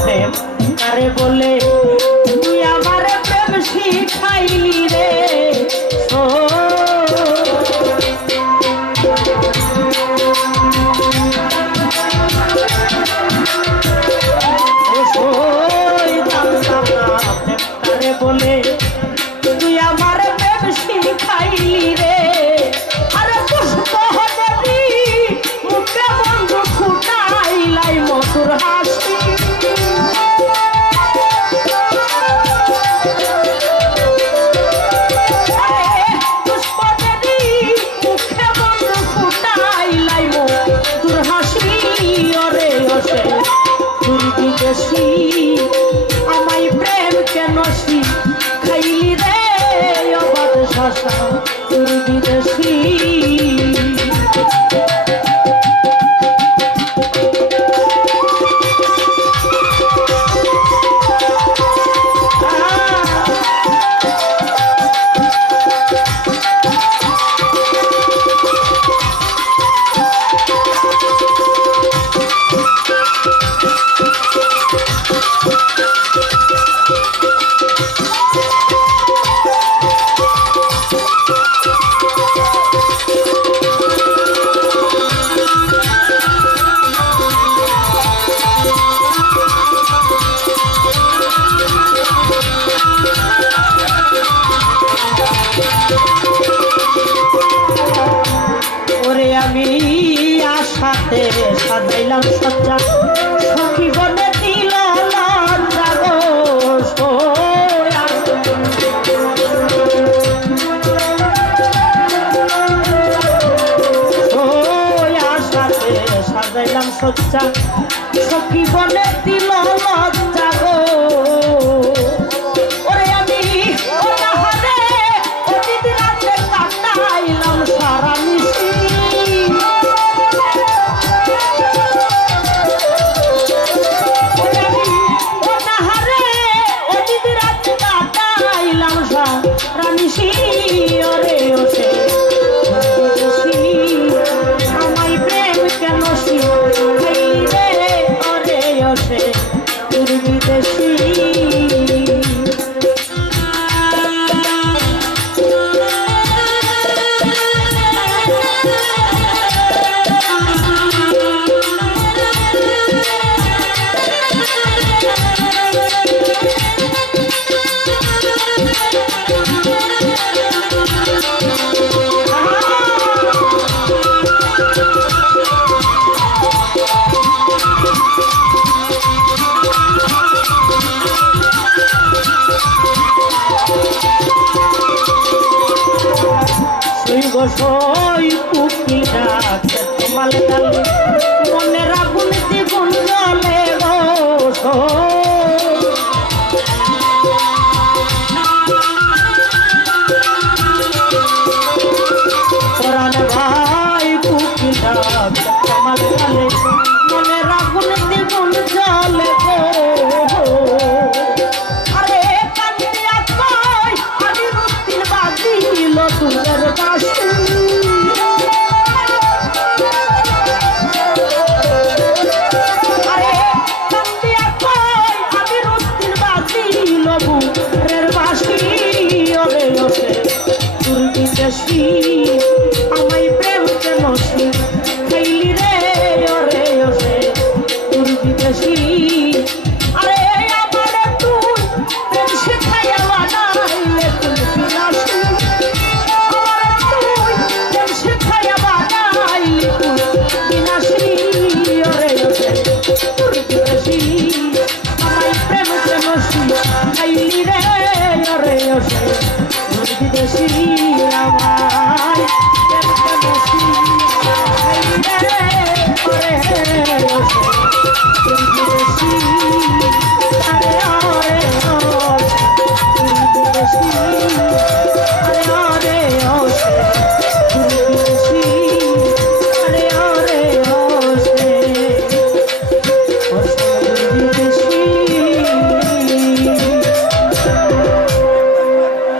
প্রেম কারে বলে তুই আমার প্রেম শিখাইলি রে বলে তুই আমার প্রেম শিখাইলি রে আরে পুষ্প দেবী মুখে বন্ধু ফুটাইলাই মধুর হাসি পুষ্প দেবী মুখে বন্ধু ফুটাইলাই মধুর হাসি ওরে ওসে তুই বিদেশি আমায় প্রেম কেন শিখাইলি রে অবাধ শাসা তুই বিদেশি আমি আশাতে সাজাইলাম সজ্জা সখী বনে দিল লজ্জা গো আশাতে সাজাইলাম সজ্জা সখী বনে দিল লজ্জা গো সারা মিশি আমায় প্রেম কেন শিখাইলি রে ওরে ওসে তুই বিদেশি সই কুকি ডাক মাল